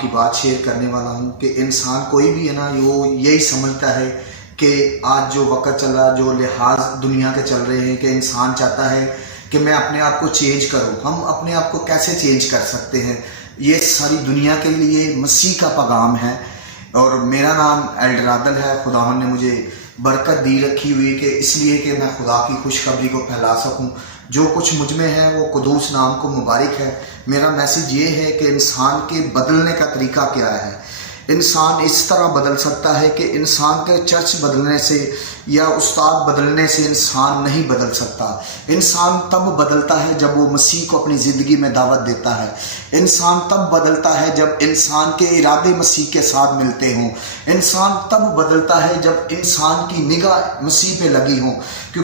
की बात शेयर करने वाला हूँ कि इंसान कोई भी है ना, वो यही समझता है कि आज जो वक्त चल रहा, जो लिहाज दुनिया के चल रहे हैं, कि इंसान चाहता है कि मैं अपने आप को चेंज करूँ। हम अपने आप को कैसे चेंज कर सकते हैं? ये सारी दुनिया के लिए मसीह का पैगाम है। और मेरा नाम एल्डर आदिल है। खुदावंद ने मुझे बरकत दी रखी हुई कि इसलिए कि मैं खुदा की खुशखबरी को फैला सकूं। जो कुछ मुझ में है वो कुदूस नाम को मुबारक है। मेरा मैसेज ये है कि इंसान के बदलने का तरीका क्या है। इंसान इस तरह बदल सकता है कि इंसान के चर्च बदलने से या उस्ताद बदलने से इंसान नहीं बदल सकता। इंसान तब बदलता है जब वो मसीह को अपनी ज़िंदगी में दावत देता है। इंसान तब बदलता है जब इंसान के इरादे मसीह के साथ मिलते हों। इंसान तब बदलता है जब इंसान की निगाह मसीह पे लगी हो।